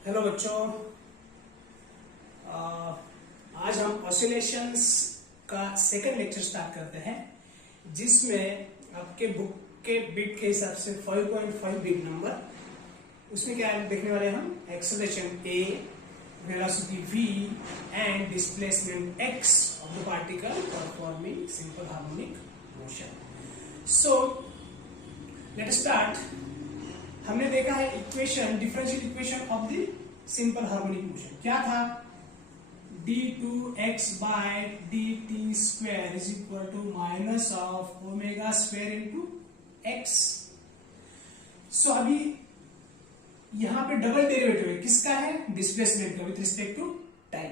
Hello बच्चों, आज हम ऑसिलेशंस का सेकंड लेक्चर स्टार्ट करते हैं, जिसमें आपके बुक के बिट के हिसाब से 5.5 बिट नंबर, उसमें क्या देखने वाले हैं हम acceleration A, velocity V and displacement X of the particle performing simple harmonic motion. So let start. हमने देखा है equation, differential equation of the simple harmonic motion क्या था, d2x by dt square is equal to minus of omega square into x। So अभी यहां पे double derivative है, किसका है, डिस्प्लेसमेंट का विथ रिस्पेक्ट टू टाइम।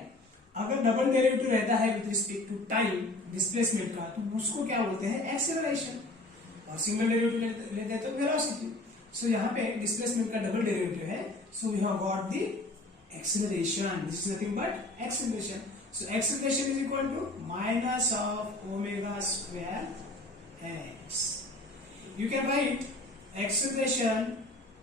अगर डबल डेरिवेटिव रहता है with respect to time displacement का, तो उसको क्या बोलते हैं, एक्सेलरेशन, और सिंगल डेरिवेटिव लेते हैं तो वेलोसिटी। सो यहाँ पे डिस्प्लेसमेंट का डबल डेरिवेटिव है, so we have got the acceleration, this is nothing but acceleration. So acceleration is equal to minus of omega square x. You can write acceleration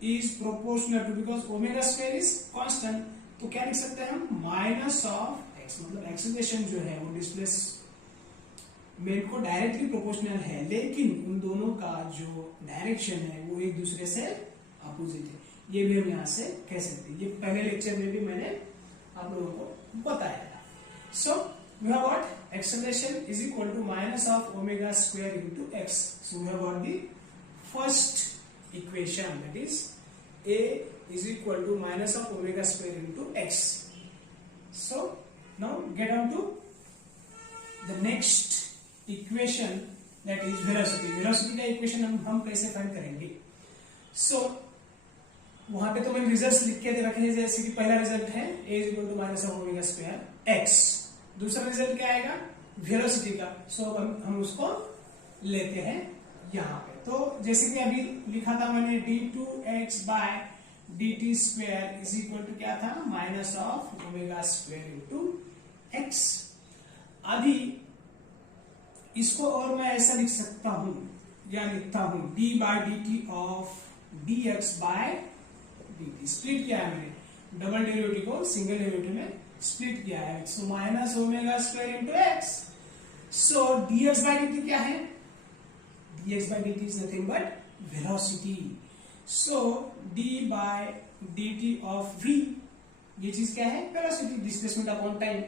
is proportional to, because omega square is constant, तो क्या लिख सकते हैं हम, minus of x. मतलब acceleration जो है वो डिस्प्लेसमेंट को डायरेक्टली प्रोपोर्शनल है, लेकिन उन दोनों का जो डायरेक्शन है वो एक दूसरे से अपोजिट है। ये भी हम यहाँ से कह सकते हैं, ये पहले लेक्चर में भी मैंने आप लोगों को बताया था। So we have got acceleration is equal to minus of omega square into x. So we have got the first equation, that is a is equal to minus of omega square into x. So now get on to the next equation, that is velocity. Velocity का equation हम कैसे find करेंगे। सो वहां पे तो मैंने results लिख के रखे हैं, जैसे कि पहला रिजल्ट है a is equal to minus of omega square x. दूसरा रिजल्ट क्या आएगा, वेलोसिटी का। सो हम उसको लेते हैं यहाँ पे। तो जैसे कि अभी लिखा था मैंने d2x by dt square is equal to क्या था, minus of omega square into x. अभी इसको और मैं ऐसा लिख सकता हूं, या लिखता हूं d by d t of dx by dt। Split किया है मैंने, डबल डेरिवेटिव को सिंगल डेरिवेटिव में स्प्लिट किया है। So minus omega square into x. So dx by dt क्या है, dx by dt is nothing but velocity. So d by dt of v, ये चीज क्या है, velocity, displacement upon time.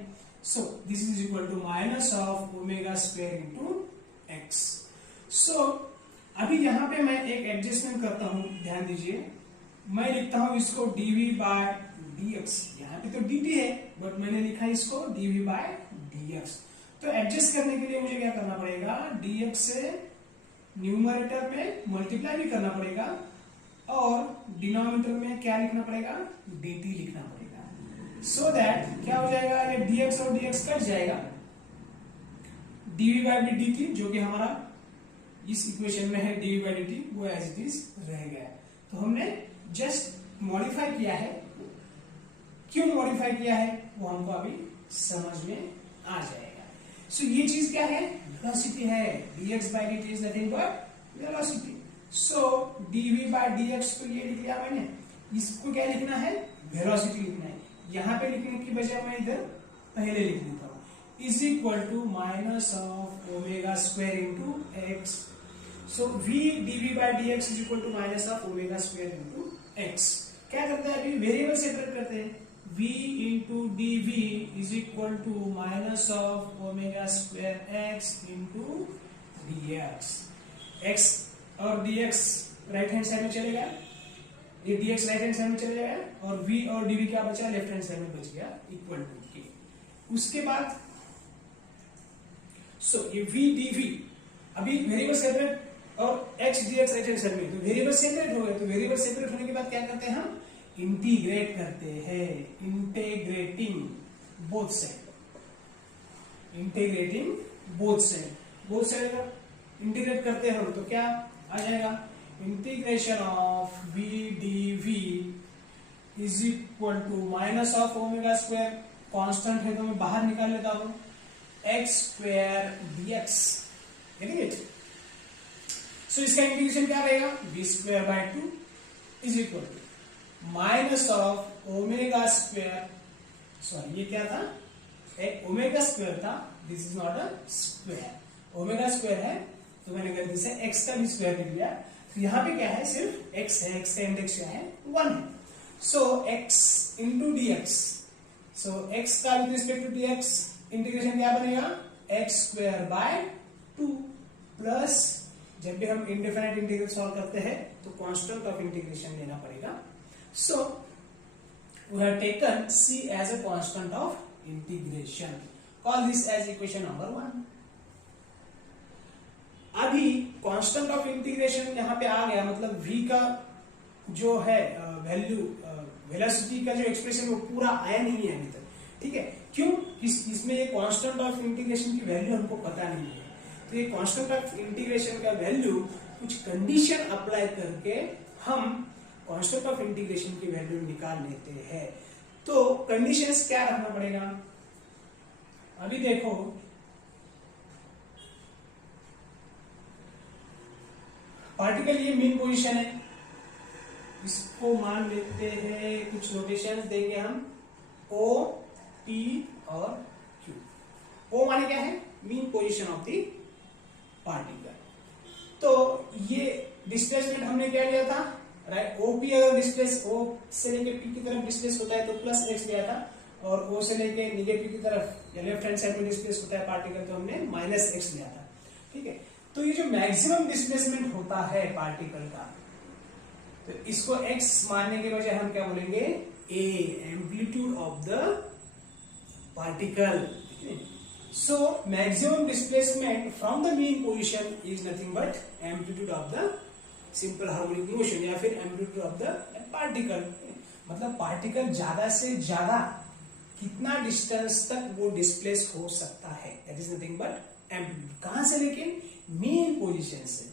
So this is equal to minus of omega square into x. So अभी यहाँ पे मैं एक एडजस्टमेंट करता हूँ, ध्यान दीजिए। मैं लिखता हूँ इसको dv बाय dx, यहाँ पे तो dt है बट मैंने लिखा इसको dv बाय dx। तो एडजस्ट करने के लिए मुझे क्या करना पड़ेगा, dx से न्यूमरेटर में मल्टीप्लाई भी करना पड़ेगा और डिनोमिनेटर में क्या लिखना पड़ेगा, dt लिखना पड़ेगा। सो दैट क्या हो जाएगा, ये dx और dx कट जाएगा, dv बाय dt जो कि हमारा इस इक्वेशन में है dv बाय dt, वो एज इट इज रह गया। तो हमने जस्ट मॉडिफाई किया है। क्यों मॉडिफाई किया है वो हमको अभी समझ में आ जाएगा। सो ये चीज क्या है, वेलोसिटी है, dx by dt is nothing but velocity. So dv by dx को ये लिख लिया मैंने, इसको क्या लिखना है, वेलोसिटी लिखना है। यहां पे लिखने की बजाय मैं इधर पहले लिख देता हूं, is equal to minus of omega square into x. So v dv by dx is equal to minus of omega square into x. क्या करते हैं, अभी वेरिएबल सेपरेट करते हैं, v into dv is equal to minus of omega square x into dx। x और dx right hand side में चलेगा, ये dx राइट हैंड साइड में चले गया, और v और dv क्या बचा, लेफ्ट हैंड साइड में बच गया, इक्वल टू के। उसके बाद सो ये v dv अभी वेरिएबल सेपरेट और x dx right hand side में, तो वेरिएबल सेपरेट हो गए। तो वेरिएबल सेपरेट होने के बाद क्या करते हैं हम, इंटीग्रेट करते हैं, integrating both side, integrating both side, both side का इंटीग्रेट करते हैं हम, तो क्या आ जाएगा, integration of v dv is equal to minus of omega square, constant है तो मैं बाहर निकाल लेता हूं, x square dx, getting it. So इसका इंटीग्रेशन क्या रहेगा, b square by 2 is equal to minus of omega square, sorry ये क्या था, एक ओमेगा स्क्वायर था, this is not a square, omega square है तो मैंने गलती से एक्स का भी स्क्वायर लिख दिया। तो यहाँ पे क्या है, सिर्फ एक्स है, एक्स का इंडेक्स क्या है 1 है। So x into d x, so x का with respect to d x integration क्या बनेगा, एक्स स्क्वायर बाय 2 प्लस, जब भी हम इनडेफिनिट इंटीग्रल सॉल्व करते हैं तो कांस्टेंट ऑफ इंटीग्रेशन लेना पड़ेगा। So we have taken c as a constant of integration, call this as equation number 1। अभी कांस्टेंट ऑफ इंटीग्रेशन यहाँ पे आ गया, मतलब v का जो है वैल्यू, वेलोसिटी का जो एक्सप्रेशन वो पूरा आया नहीं है अभी तक, ठीक है। क्यों, इसमें ये कांस्टेंट ऑफ इंटीग्रेशन की वैल्यू हमको पता नहीं है, तो ये कांस्टेंट ऑफ इंटीग्रेशन का वैल्यू कुछ कंडीशन अप्लाई करके हम कांस्टेंट ऑफ इंटीग्रेशन की वैल्यू निकाल लेते हैं। तो कंडीशंस क्या रखना पड़ेगा, अभी देखो पार्टिकल ये मेन पोजीशन है, इसको मान लेते हैं, कुछ नोटेशंस देंगे हम, O, P और Q। O माने क्या है, mean position of the particle. तो ये डिस्प्लेसमेंट हमने क्या लिया था, राइट, OP अगर डिस्प्लेस O से लेके P की तरफ डिस्प्लेस होता है तो प्लस x लिया था, और O से लेके निगेटिव की तरफ या लेफ्ट हैंड साइड में डिस्प्लेस होता है पार्टिकल तो हमने माइनस x लिया था, ठीक है। तो ये जो मैक्सिमम डिस्प्लेसमेंट होता है पार्टिकल का, तो इसको x मानने के बजाय हम क्या बोलेंगे, a, amplitude of the particle. So maximum displacement from the mean position is nothing but amplitude of the simple harmonic motion या फिर एम्पलीट्यूड ऑफ द पार्टिकल। मतलब पार्टिकल ज्यादा से ज्यादा कितना डिस्टेंस तक वो डिस्प्लेस हो सकता है, that is nothing but amplitude. कहां से, लेकिन मेन पोजीशन से।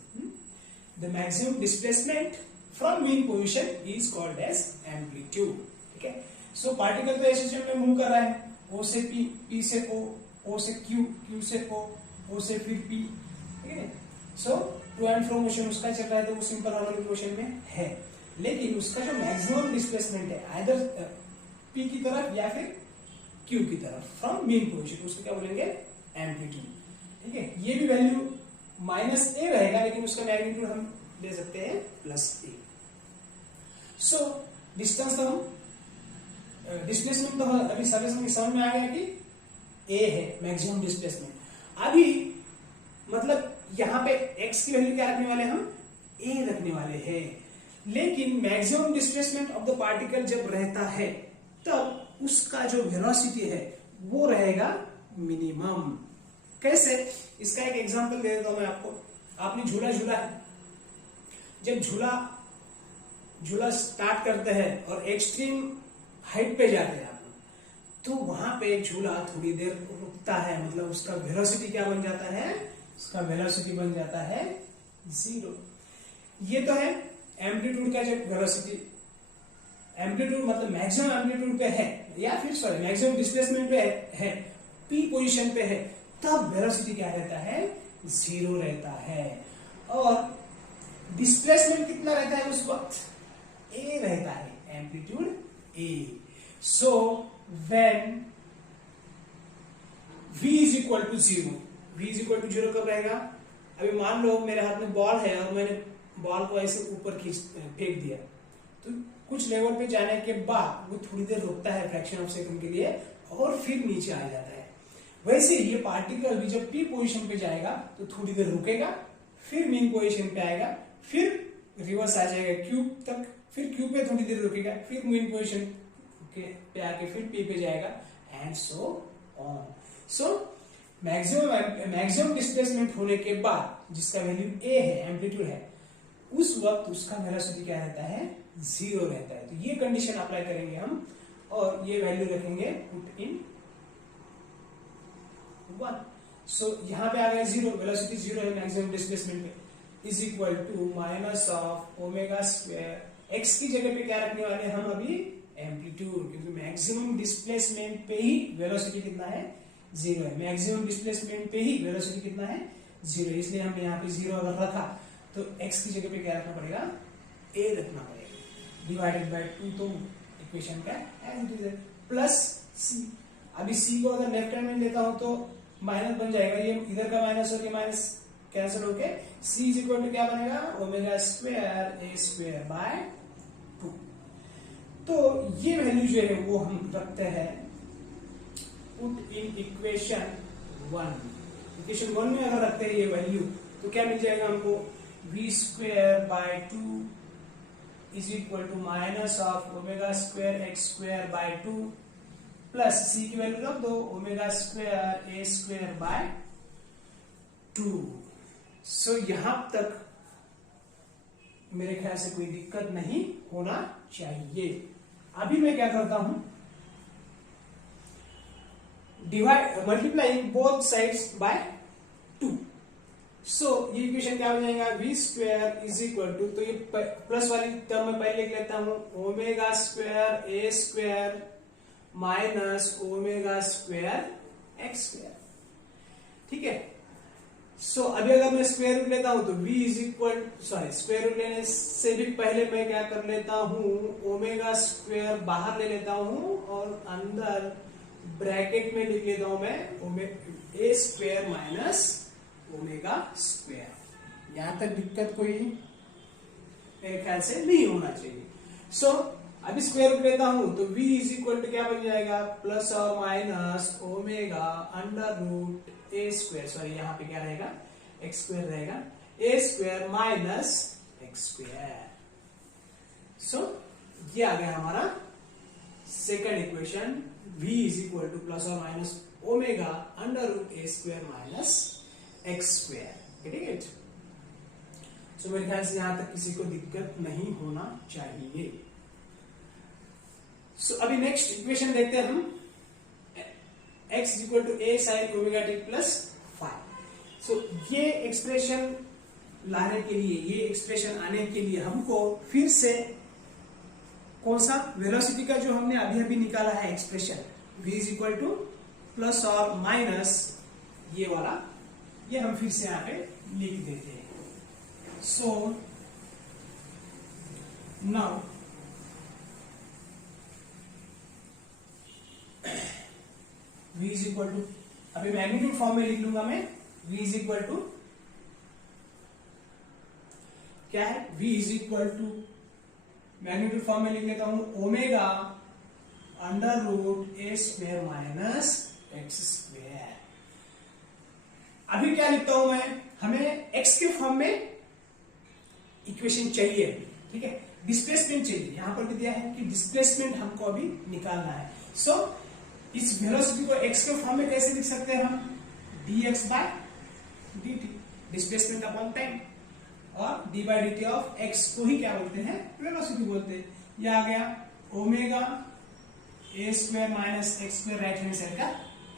The maximum displacement from mean position is called as amplitude, ठीक है। सो पार्टिकल तो ऐसे में मूव कर रहा है, O से P, P से O, O से Q, Q से O, O से फिर P, ठीक है। सो टू एंड फ्रो मोशन उसका चल रहा है तो वो सिंपल हार्मोनिक मोशन में है, लेकिन उसका जो मैक्सिमम डिस्प्लेसमेंट है आइदर P की तरफ या फिर Q की तरफ फ्रॉम मेन पोजीशन, उसको क्या बोलेंगे, एम्पलीट्यूड, ठीक है। ये भी वैल्यू माइनस a रहेगा, लेकिन उसका मैग्नीट्यूड हम ले सकते हैं प्लस a। सो डिस्टेंस तो हम डिस्प्लेसमेंट तो अभी समझ में आ गया कि a है मैक्सिमम डिस्प्लेसमेंट। अभी मतलब यहाँ पे x की वैल्यू क्या रखने वाले हम, a रखने वाले हैं, लेकिन maximum displacement of the particle जब रहता है तब उसका जो वेलोसिटी है वो रहेगा मिनिमम। कैसे, इसका एक एग्जांपल दे देता हूं मैं आपको। आपने झूला झूला है, जब झूला स्टार्ट करते हैं और एक्सट्रीम हाइट पे जाते हैं आप, तो वहां पे झूला थोड़ी देर रुकता है, मतलब उसका वेलोसिटी क्या बन जाता है, उसका वेलोसिटी बन जाता है 0। ये तो है एम्पलीट्यूड का जो वेलोसिटी, एम्पलीट्यूड मतलब मैक्सिमम एम्पलीट्यूड पे है या फिर सॉरी मैक्सिमम डिस्प्लेसमेंट पे है, P पोजीशन पे है, तब वेलोसिटी क्या रहता है, 0 रहता है। और डिस्प्लेसमेंट कितना रहता है उस वक्त, a रहता है, amplitude a। So when v is equal to 0, v is equal to 0 कब रहेगा, अभी मान लो मेरे हाथ में बॉल है और मैंने बॉल को ऐसे ऊपर फेंक दिया, तो कुछ लेवल पे जाने के बाद वो थोड़ी देर रुकता है फ्रैक्शन ऑफ सेकंड के लिए और फिर नीचे आ जाता है। वैसे ये पार्टिकल भी जब P पोजीशन पे जाएगा तो थोड़ी देर रुकेगा, फिर मेन पोजीशन पे आएगा, फिर रिवर्स आ जाएगा Q तक, फिर Q पे थोड़ी देर रुकेगा, फिर मेन पोजीशन पे आके फिर P पे जाएगा and so on. So maximum displacement होने के बाद जिसका वैल्यू a है, एम्पलीट्यूड है, उस वक्त उसका वेलोसिटी क्या रहता है, 0 रहता है। तो ये कंडीशन अप्लाई करेंगे हम और ये वैल्यू रखेंगे पुट इन 1। सो यहां पे आ गया 0, वेलोसिटी 0 है मैक्सिमम डिस्प्लेसमेंट पे, is equal to minus of omega square. x की जगह पे क्या रखने वाले हम अभी, एम्पलीट्यूड, क्योंकि मैक्सिमम डिस्प्लेसमेंट पे ही वेलोसिटी कितना है, 0 है। मैक्सिमम डिस्प्लेसमेंट पे ही वेलोसिटी कितना है, 0, इसलिए हमने यहाँ पे 0 अगर रखा तो x की जगह पे क्या रखना पड़ेगा, a रखना पड़ेगा। डिवाइडेड बाय 2, तो इक्वेशन का एज इट इज है, प्लस सी। अभी सी को अगर लेफ्ट हैंड में लेता हूं तो माइनस बन जाएगा, ये इधर का माइनस और ये माइनस कैंसिल होके सी इज इक्वल टू क्या बनेगा, omega square a square by 2। तो ये वैल्यू जो है वो हम रखते हैं पुट इन इक्वेशन 1। इक्वेशन 1 में अगर रखते हैं ये वैल्यू तो क्या मिल जाएगा हमको, v square by 2 is equal to minus of omega square x square by 2 plus c की वैल्यू रख दो, omega square a square by 2। So यहां तक मेरे ख्याल से कोई दिक्कत नहीं होना चाहिए। अभी मैं क्या करता हूं, divide multiplying both sides by 2। सो ये इक्वेशन क्या हो जाएगा, v square is equal to, तो ये प्लस वाली टर्म में पहले लिख लेता हूं, omega square a square minus omega square x square. ठीक है, सो अभी अगर मैं स्क्वायर रूट लेता हूं तो v is equal, sorry square root लेने से भी पहले मैं क्या कर लेता हूं, ओमेगा स्क्वायर बाहर ले लेता हूं और अंदर ब्रैकेट में लिख लेता हूं मैं ए स्क्वायर माइनस ओमेगा स्क्वायर। यहां तक दिक्कत कोई मेरे ख्याल से नहीं होना चाहिए। सो अभी स्क्वायर रूट लेता हूं तो v इज इक्वल टू क्या बन जाएगा, प्लस और minus omega under root a square, sorry यहां पे क्या रहेगा, एक्स स्क्वायर रहेगा, ए स्क्वायर माइनस एक्स स्क्वायर। सो ये आ गया हमारा second equation, v is equal to plus और minus omega under root a square minus x square. ठीक है, सो मेरे ख्याल से यहां तक किसी को दिक्कत नहीं होना चाहिए। सो अभी नेक्स्ट इक्वेशन देखते हैं हम, x is equal to a sine omega t plus 5। सो ये एक्सप्रेशन लाने के लिए, ये एक्सप्रेशन आने के लिए हमको फिर से कौन सा वेलोसिटी का जो हमने अभी अभी निकाला है expression, v is equal to plus और माइनस ये वाला, ये हम फिर से यहां पे लिख देते हैं। सो now v is equal to, अभी मैग्नीट्यूड फॉर्म में लिख लूंगा मैं, v इज इक्वल टू क्या है, v is equal to magnitude form में लिख लेता हूं, omega under root a square minus x square. अभी क्या लिखता हूं मैं, हमें x के फॉर्म में इक्वेशन चाहिए। ठीक है, डिस्प्लेसमेंट चाहिए, यहां पर भी दिया है कि डिस्प्लेसमेंट हमको अभी निकालना है। सो इस वेलोसिटी को x के फॉर्म में कैसे लिख सकते हैं हम, dx by dt, displacement upon time, और d by dt of x को ही क्या बोलते हैं, वेलोसिटी बोलते हैं। यह आ गया omega A square minus x square right hand side का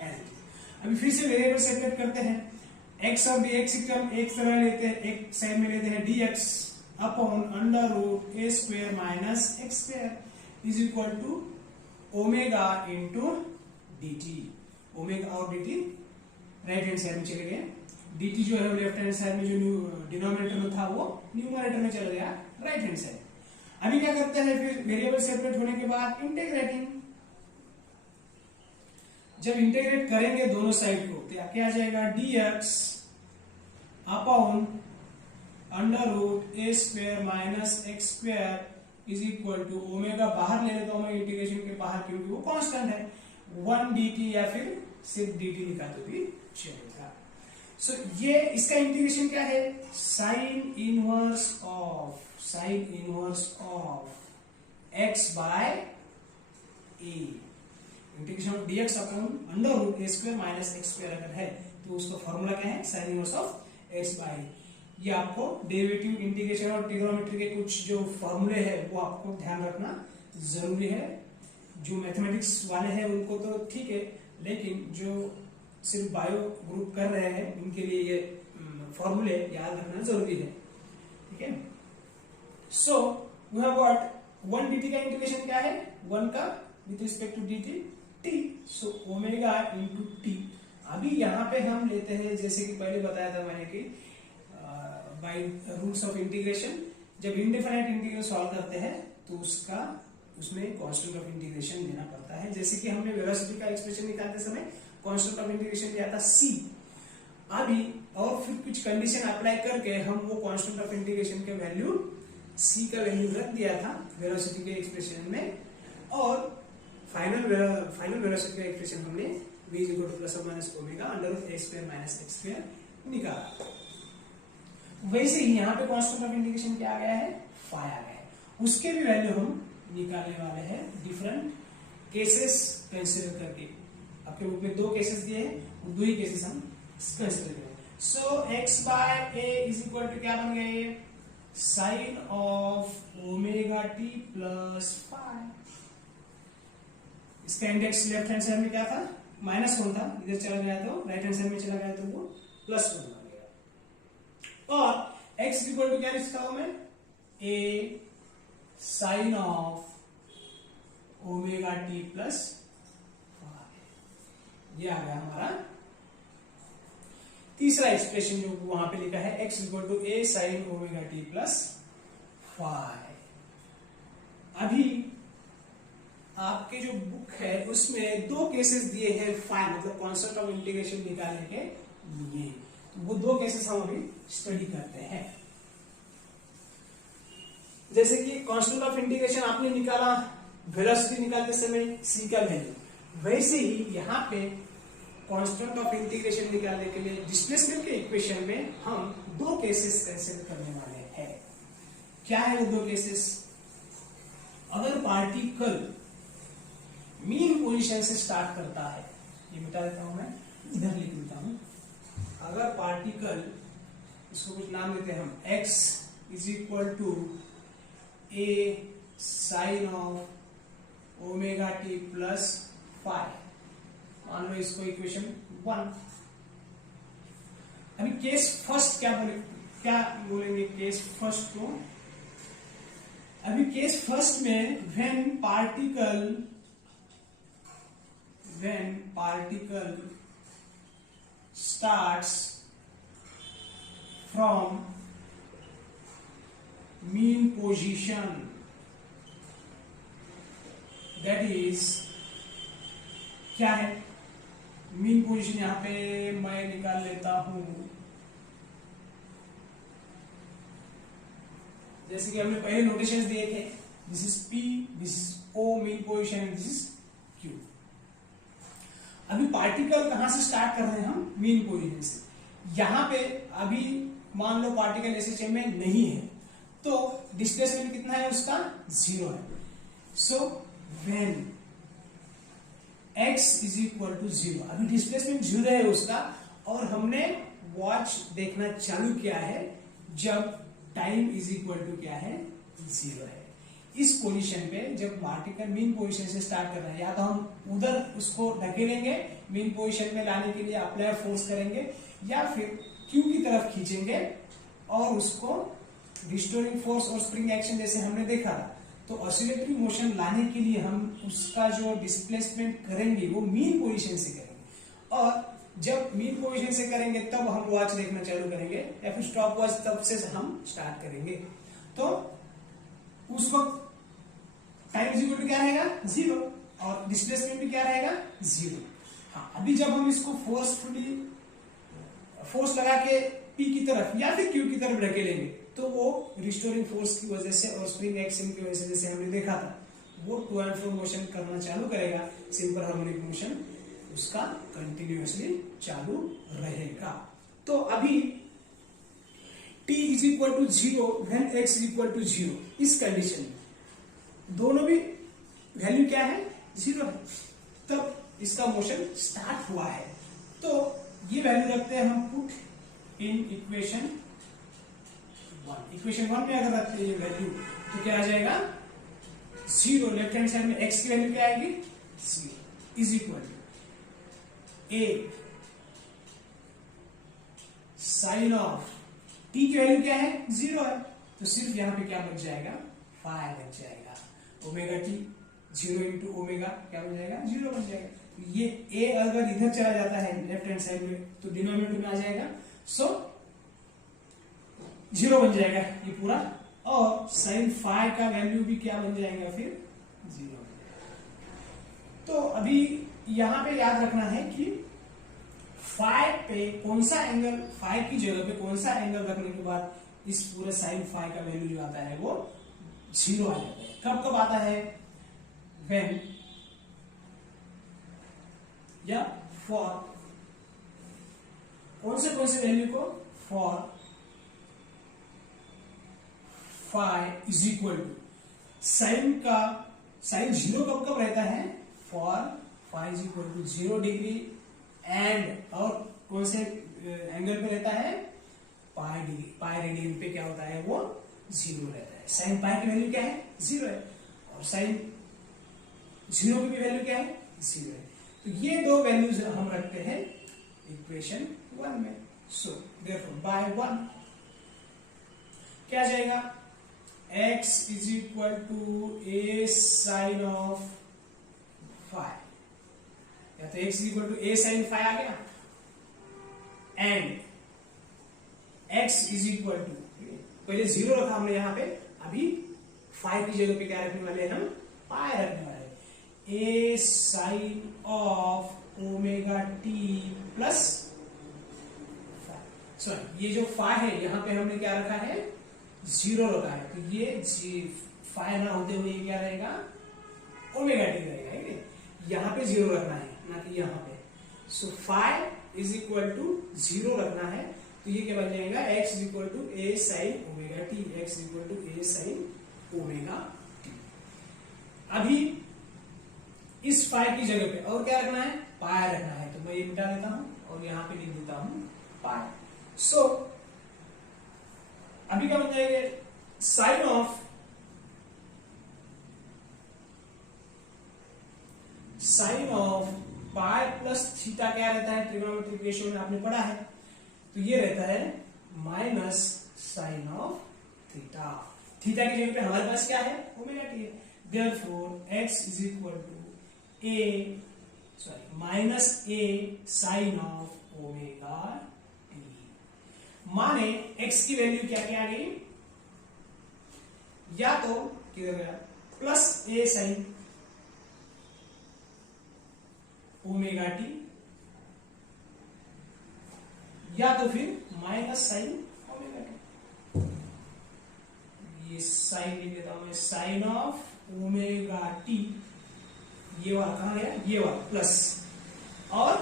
एज। अभी फिर से वेरिएबल सेपरेट करते हैं, x और dx की टर्म एक तरह लेते हैं, एक साइड में लेते हैं dx upon under root a square minus x square is equal to omega into dt। Omega और dt राइट हैंड साइड में चले गए, dt जो है लेफ्ट हैंड साइड में जो डिनोमिनेटर में था वो न्यूमरेटर में चला गया राइट हैंड साइड। अभी क्या करते हैं, फिर वेरिएबल सेपरेट होने के बाद इंटीग्रेटिंग, जब इंटीग्रेट करेंगे दोनों साइड को तो क्या आ जाएगा, dx upon under root a square minus x square is equal to omega बाहर ले लेता हूं मैं इंटीग्रेशन के बाहर, क्योंकि वो कांस्टेंट है, 1 dt या फिर सिर्फ dt लिखा तो भी चलेगा। सो ये इसका इंटीग्रेशन क्या है, sine inverse of x by a, integration of dx upon under root a square minus x square अगर है तो उसका फॉर्मूला क्या है, sine inverse of x by. ये आपको डेरिवेटिव, इंटीग्रेशन और ट्रिग्नोमेट्री के कुछ जो फॉर्मूले हैं वो आपको ध्यान रखना जरूरी है। जो मैथमेटिक्स वाले हैं उनको तो ठीक है, लेकिन जो सिर्फ बायो ग्रुप कर रहे हैं उनके लिए ये फॉर्मूले याद रखना जरूरी है। ठीक है, so we have got 1 dt का इंटीग्रेशन क्या है, 1 का with respect to dt t, so omega into t. अभी यहाँ पे हम लेते हैं, जैसे कि पहले बताया था मैंने कि बाय रूल्स ऑफ इंटीग्रेशन, जब इंडिफरेंट इंटीग्रल सॉल्व करते हैं तो उसमें कांस्टेंट ऑफ इंटीग्रेशन लेना पड़ता है। जैसे कि हमने वेलोसिटी का एक्सप्रेशन निकालते समय कांस्टेंट ऑफ इंटीग्रेशन लिया था c। अभी और फिर कुछ कंडीशन अप्लाई करके हम वो कांस्टेंट ऑफ इंटीग्रेशन के वैल्यू c का वैल्यू रख दिया था वेलोसिटी के एक्सप्रेशन में, और फाइनल वेलोसिटी का एक्सप्रेशन हमने v ± ओमेगा √a² - x² निकाला। वैसे ही यहाँ पे कांस्टेंट ऑफ इंटीग्रेशन क्या आ गया है, फाई आ गया है। उसके भी वैल्यू हम निकालने वाले हैं डिफरेंट केसेस कंसीडर करके। आपके बुक में 2 केसेस दिए हैं, 2 ही केसेस हम कंसीडर करेंगे। सो x/a = क्या बन गए, sine of omega t plus phi. इसका इंडेक्स लेफ्ट हैंड साइड में क्या था, -1 था, इधर चला गया तो राइट हैंड साइड में चला गया तो वो +1 बन गया। और x = क्या लिखता हूं मैं, a sine of omega t plus phi. ये आ गया हमारा तीसरा एक्सप्रेशन जो वहां पे लिखा है, x = a sine omega t plus phi. अभी आपके जो बुक है उसमें 2 केसेस दिए हैं फाई, मतलब कांस्टेंट ऑफ इंटीग्रेशन निकालने के लिए। तो वो 2 केसेस हम अभी स्टडी करते हैं। जैसे कि कांस्टेंट ऑफ इंटीग्रेशन आपने निकाला वेलोसिटी निकालते समय c का वैल्यू, वैसे ही यहाँ पे कांस्टेंट ऑफ इंटीग्रेशन निकालने के लिए डिस्प्लेसमेंट के इक्वेशन में हम 2 केसेस कंसीडर करने वाले हैं। क्या है वो 2 केसेस, अगर पार्टिकल मीन पोजीशन से स्टार्ट करता है, ये मिटा देता हूं मैं, इधर लिख देता हूं। अगर पार्टिकल, इसको कुछ नाम देते हैं हम, x = a sine of omega t plus phi, मान लो इसको इक्वेशन 1। अभी केस फर्स्ट क्या बोलेंगे केस फर्स्ट को। अभी केस फर्स्ट में when particle starts from mean position, that is क्या है मीन पोजीशन, यहां पे मैं निकाल लेता हूं, जैसे कि हमने पहले नोटेशंस दिए थे, this is p, this is o mean position and this is q। अभी पार्टिकल कहां से स्टार्ट कर रहे हैं हम, मीन पोजीशन से। यहां पे अभी मान लो पार्टिकल एसएचएम में नहीं है तो डिस्प्लेसमेंट कितना है उसका, 0 है। सो व्हेन x = 0, अभी डिस्प्लेसमेंट 0 है उसका, और हमने वॉच देखना चालू किया है जब टाइम क्या है, 0 है। इस पोजीशन पे जब पार्टिकल मीन पोजीशन से स्टार्ट कर रहा है, या तो हम उधर उसको ढकेलेंगे मीन पोजीशन में लाने के लिए अप्लाई फोर्स करेंगे, या फिर क्यू की तरफ खींचेंगे और उसको रिस्टोरिंग फोर्स और स्प्रिंग एक्शन जैसे हमने देखा। तो ऑसिलेटरी मोशन लाने के लिए हम उसका जो डिस्प्लेसमेंट करेंगे वो मीन पोजीशन से करेंगे, और जब मीन पोजीशन से करेंगे तब हम वॉच देखना चालू करेंगे, या फिर स्टॉप वॉच तब से हम स्टार्ट करेंगे। तो उस वक्त टाइम क्या रहेगा, 0, और डिस्प्लेसमेंट भी क्या रहेगा, 0। हाँ, अभी जब हम इसको फोर्स लगा के P की तरफ या फिर Q की तरफ ढकेलेंगे तो वो रिस्टोरिंग फोर्स की वजह से और स्प्रिंग एक्शन की वजह से, जैसे हमने देखा था, वो टू एंड फ्रो मोशन करना चालू करेगा, सिंपल हार्मोनिक मोशन उसका कंटिन्यूअसली चालू रहेगा। तो अभी t = 0 व्हेन x = 0, इस कंडीशन में दोनों भी वैल्यू क्या है, 0 है, तब इसका मोशन स्टार्ट हुआ है। तो ये वैल्यू रखते हैं हम पुट इन इक्वेशन 1। इक्वेशन 1 में अगर रखते हैं ये वैल्यू तो क्या आ जाएगा, 0, लेफ्ट हैंड साइड में x की वैल्यू क्या आएगी, 0 = a साइन ऑफ t की वैल्यू क्या है, 0 है, तो सिर्फ यहां पे क्या बच जाएगा, फाई बच जाएगा। ओमेगा t 0 × ओमेगा क्या बन जाएगा, 0 बन जाएगा। तो ये a अगर इधर चला जाता है लेफ्ट हैंड साइड में तो डिनोमिनेटर में आ जाएगा, सो 0 बन जाएगा ये पूरा। और साइन फाई का वैल्यू भी क्या बन जाएगा फिर 0 बन जाएगा। तो अभी यहां पे याद रखना है कि फाई पे कौन सा एंगल, फाई की जगह पे कौन सा एंगल रखने के बाद इस पूरे साइन फाई का वैल्यू जो आता है वो 0 आ जाता है। कब कब आता है? व्हेन या फॉर कौन से वैल्यू को? For phi is equal to sine 0 कब रहता है? For phi is equal to 0 degree and और कौन से एंगल पे रहता है? पाई डिग्री, पाई रेडियन पे क्या होता है वो 0 रहता है। साइन पाई की वैल्यू क्या है? 0 है और साइन 0 की भी वैल्यू क्या है? 0 है। तो ये दो वैल्यूज हम रखते हैं इक्वेशन 1 में। सो देयरफॉर बाय 1 क्या आ जाएगा? x is equal to a sine of phi, या तो x is equal to a sine phi आ गया and x is equal to, पहले 0 रखा हमने यहां पे, अभी फाई की जगह पे क्या रखने वाले? हम पाई रखने वाले। a sine of omega t plus, sorry ये जो फाई है यहां पे हमने क्या रखा है? 0 रखा है। तो ये फाई ना होते हुए क्या रहेगा? ओमेगा टी रहेगा, है ना? यहां पे 0 रखना है ना कि यहां पे। So phi is equal to 0 रखना है। तो ये क्या बन जाएगा? x is equal to a sine omega t, x is equal to a sine omega t. अभी इस फाई की जगह पे और क्या रखना है? पाई रखना है। तो मैं ये मिटा देता हूं और यहां पे लिख देता हूं पाई। सो अभी क्या बन जाएगा? Sine of pi plus theta क्या रहता है? ट्रिग्नोमेट्रिक रेशियो में आपने पढ़ा है। तो ये रहता है minus sine of theta. Theta की जगह पे हमारे पास क्या है? ओमेगा टी है। Therefore x is equal to minus a sine of omega t. माने x की वैल्यू क्या क्या आ गई? या तो किधर गया? Plus a sine omega t, या तो फिर माइनस साइन ओमेगा टी। ये साइन लिख देता हूं मैं, साइन ऑफ ओमेगा टी। ये वाला कहां गया? ये वाला प्लस और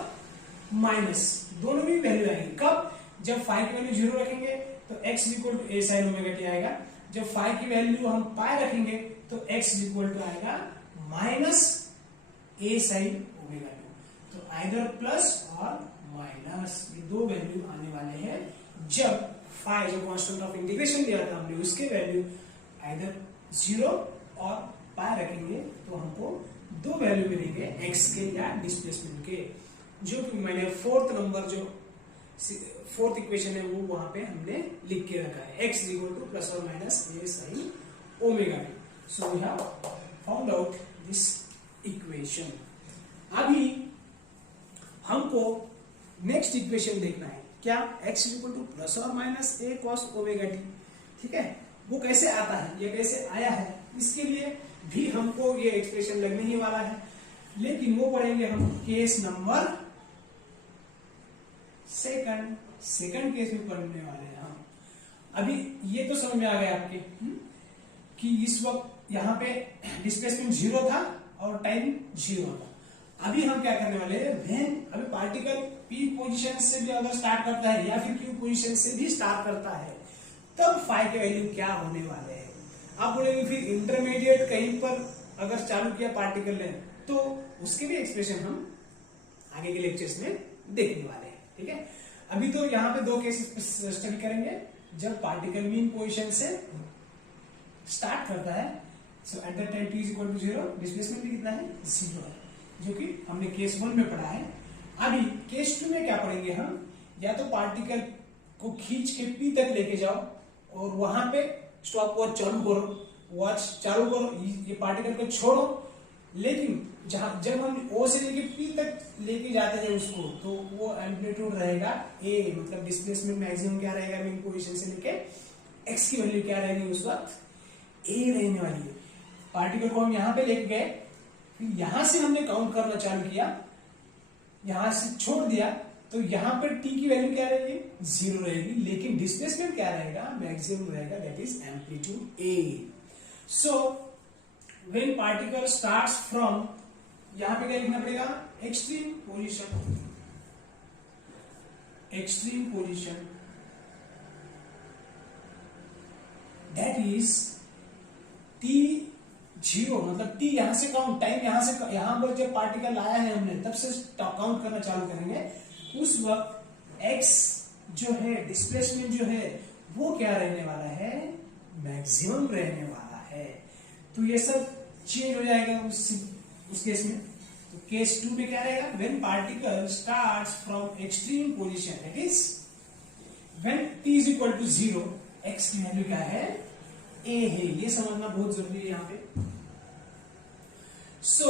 माइनस, दोनों में वैल्यू आएगी। कब? जब फाई की वैल्यू 0 रखेंगे तो x equal to a sine omega t आएगा। जब फाई की वैल्यू हम पाई रखेंगे तो x इक्वल टू आएगा minus a sine omega T. तो आइदर प्लस और माइनस, ये दो वैल्यू आने वाले हैं जब फाई, जो कांस्टेंट ऑफ इंटीग्रेशन दिया था हमने, उसके वैल्यू आइदर 0 और पाई रखेंगे तो हमको दो वैल्यू मिलेंगे x के या डिस्प्लेसमेंट के, जो कि मैंने फोर्थ इक्वेशन है वो वहां पे हमने लिख के रखा है। x इक्वल टू प्लस और minus a sine omega T. So we have found out this equation. अभी हमको नेक्स्ट इक्वेशन देखना है, क्या? x इक्वल टू प्लस और minus a cos omega t. ठीक है, वो कैसे आता है, ये कैसे आया है, इसके लिए भी हमको ये एक्सप्रेशन लगने ही वाला है, लेकिन वो पढ़ेंगे हम केस नंबर सेकंड केस में पढ़ने वाले हैं हम। अभी ये तो समझ में आ गया आपके कि इस वक्त यहाँ पे डिस्प्लेसमेंट 0 था और टाइम 0 था। अभी हम क्या करने वाले हैं? व्हेन अभी पार्टिकल p पोजीशन से भी अगर स्टार्ट करता है या फिर q पोजीशन से भी स्टार्ट करता है, तब फाई के वैल्यू क्या होने वाले हैं। आप बोलेंगे फिर इंटरमीडिएट कहीं पर अगर चालू किया पार्टिकल ने, तो उसके भी एक्सप्रेशन हम आगे के लेक्चर्स में देखने वाले हैं। ठीक है, अभी तो यहाँ पे दो केसेस स्टडी करेंगे। जब पार्टिकल मीन पोजीशन से स्टार्ट करता है, so at the time t is equal to 0, displacement भी कितना है? 0 है, जो कि हमने केस 1 में पढ़ा है। अभी केस 2 में क्या पढ़ेंगे हम? या तो पार्टिकल को खींच के p तक लेके जाओ और वहां पे स्टॉप वॉच चालू करो, ये पार्टिकल को छोड़ो, लेकिन जब हम O से लेके P तक लेके जाते हैं उसको, तो वो एम्पलीट्यूड रहेगा A, मतलब डिस्प्लेसमेंट मैक्सिमम क्या रहेगा? मीन पोजीशन से लेके एक्स की वैल्यू क्या रहेगी उस वक्त ए रहने वाली है। पार्टिकल को हम यहां पे लेके गए, फिर यहां से हमने काउंट करना चालू किया, यहां से छोड़ दिया, तो यहां पर टी की वैल्यू क्या रहेगी, 0 रहेगी, लेकिन डिस्प्लेसमेंट क्या रहेगा, मैक्सिमम रहेगा, that is amplitude A. So when particle starts from, यहां पे क्या लिखना पड़ेगा, extreme position, extreme position, that is T 0, मतलब टी यहां से काउंट, टाइम यहां से, यहां पर जब पार्टिकल आया है हमने तब से काउंट करना चालू करेंगे। उस वक्त x जो है, डिस्प्लेसमेंट जो है, वो क्या रहने वाला है, मैक्सिमम रहने वाला है। तो ये सब चेंज हो जाएगा उस केस में। तो केस 2 में क्या रहेगा, when particle starts from extreme position, that is when t is equal to 0, x की वैल्यू क्या है, a है। ये समझना बहुत जरूरी है यहाँ पे। सो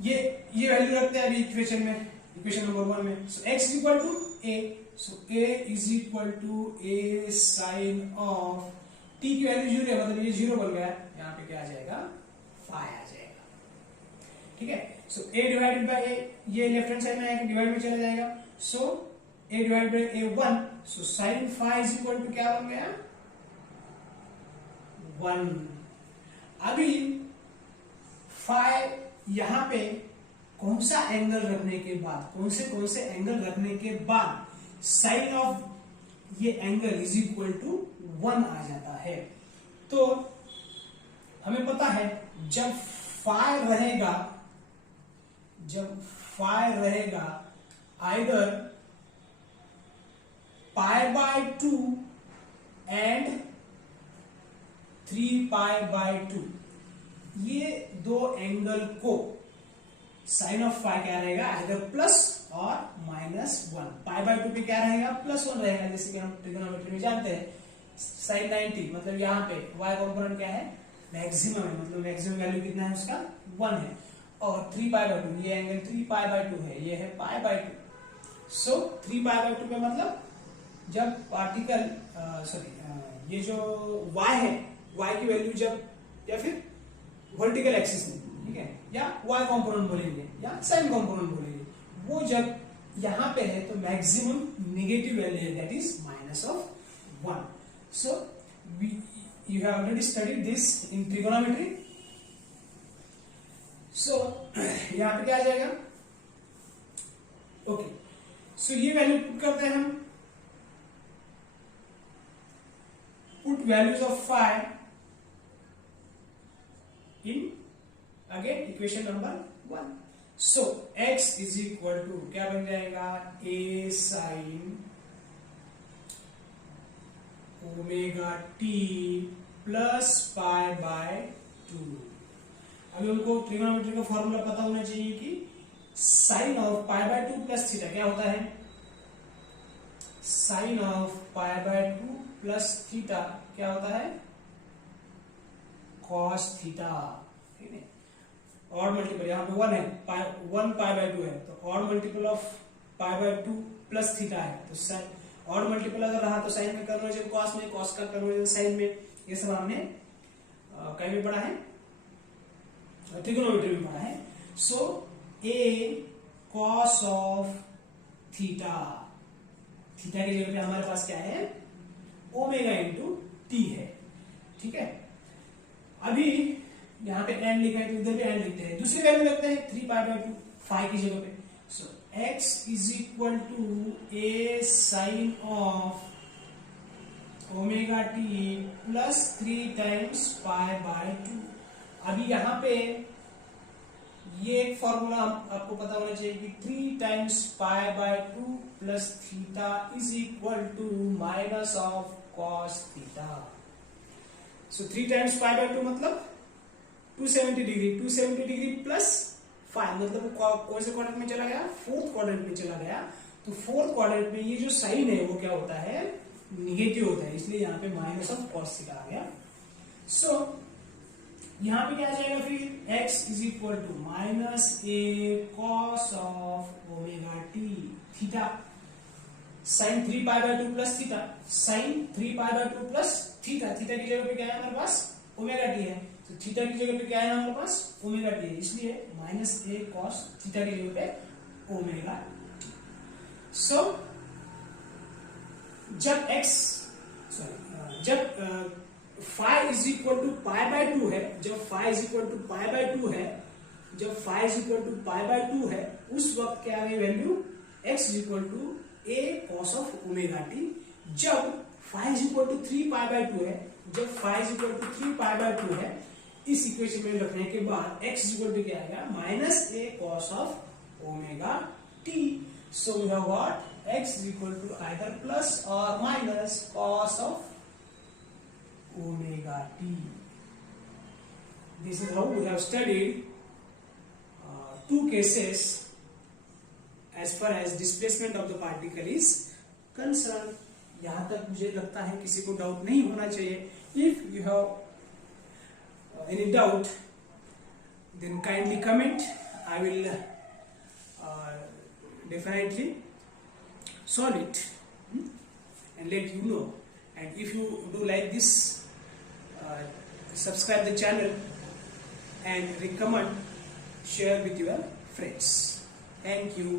ये वैल्यू रखते हैं अभी इक्वेशन में, इक्वेशन नंबर 1 में। So x is equal to a, so a is equal to a sine of t की वैल्यू 0 है, मतलब ये 0 बन गया, यहाँ पे क्या आ जाएगा, फाई आ जाएगा। ठीक है, so a divided by a, ये लेफ्ट हैंड साइड में आएगा, डिवाइड में चला जाएगा, so a divided by a 1, so sine phi is equal to क्या बन गया, 1। अभी फाई यहां पे कौन सा एंगल रखने के बाद, कौन से एंगल रखने के बाद साइन ऑफ ये एंगल इज इक्वल टू 1 आ जाता है। तो हमें पता है जब फाई रहेगा either pi by 2 and 3 pi by 2, ये दो एंगल को साइन ऑफ फाई क्या रहेगा, आइदर प्लस और -1। पाई बाय 2 पे क्या रहेगा, +1 रहेगा, जैसे कि हम ट्रिगोनोमेट्री में जानते हैं। साइन 90 मतलब यहाँ पे y कॉम्पोनेंट क्या है, मैक्सिमम है, मतलब मैक्सिमम वैल्यू कितना है उसका, 1 है। और 3 पाई बाय 2, ये एंगल 3 पाई बाय 2 है, ये है पाई बाय 2। सो 3 पाई बाय 2 पे मतलब जब पार्टिकल ये जो y है, y की वैल्यू जब, या फिर वर्टिकल एक्सिस में, ठीक है, या y कॉम्पोनेंट बोलेंगे या साइन कॉम्पोनेंट बोलेंगे, वो जब यहां पे है तो मैक्सिमम नेगेटिव वैल्यू है, that is -1। So you have already studied this in trigonometry. So यहां पे क्या आ जाएगा, ओके, सो ये वैल्यू पुट करते हैं हम, put values of phi in again equation number 1। so x is equal to क्या बन जाएगा, a sin omega t plus pi by 2। अभी उनको ट्रिगोनोमेट्री का फॉर्मूला पता होना चाहिए कि sine of pi by 2 plus theta क्या होता है, sine of pi by 2 plus theta क्या होता है, cos थीटा। ठीक है, और मल्टीपल यहाँ पे 1 है, 1 पाई बाय 2 है, तो और multiple of pi by 2 plus theta है, तो साइन और मल्टीपल अगर रहा तो साइन में कन्वर्जन कॉस में, कॉस का कन्वर्जन साइन में, ये सब हमने कहीं भी पढ़ा है, ट्रिगोनोमेट्री में पढ़ा है। सो ए कॉस ऑफ थीटा, थीटा की जगह पे हमारे पास क्या है, ओमेगा इंटू टी है। ठीक है, अभी यहाँ पे n लिखा है तो इधर भी n लिखते हैं, दूसरी वैल्यू लगते हैं 3 पाई बाय 2 फाई की जगह पे। So x is equal to a sine of omega t plus 3 times pi by 2। अभी यहाँ पे ये एक फॉर्मूला आपको पता होना चाहिए कि 3 times pi by 2 plus theta is equal to minus of cos theta. So 3 times pi by 2 मतलब 270 डिग्री, 270 डिग्री प्लस 5 मतलब कौन से क्वाड्रेंट में चला गया, 4th क्वाड्रेंट में चला गया। तो 4th क्वाड्रेंट में ये जो साइन है वो क्या होता है, निगेटिव होता है, इसलिए यहाँ पे माइनस ऑफ कॉस थीटा आ गया। सो यहाँ पे क्या आ जाएगा फिर, x is equal to minus a cos of omega t theta. sin 3π/2 plus theta, sin 3π/2 plus theta, theta की जगह पे क्या है हमारे पास ओमेगा टी है, तो थीटा की जगह पे क्या है हमारे पास ओमेगा टी है, इसलिए -a cos थीटा की जगह पे ओमेगा टी। सो जब फाई इज इक्वल टू π/2 है, जब फाई इज इक्वल टू π/2 है, जब फाई इज इक्वल टू π/2 है, उस वक्त क्या है value x is equal to a cos of omega t. जब फाई इज इक्वल टू 3π/2 है, जब फाई इज इक्वल टू 3π/2 है, इस इक्वेशन में रखने के बाद x इज इक्वल टू क्या आएगा -a cos of omega T. So we have what x is equal to either plus और minus cos of omega t. This is how we have studied two cases as far as displacement of the particle is concerned. यहां तक मुझे लगता है किसी को doubt नहीं होना चाहिए. If you have any doubt, then kindly comment. I will definitely solve it and let you know. And if you do like this, subscribe the channel and recommend, share with your friends. Thank you.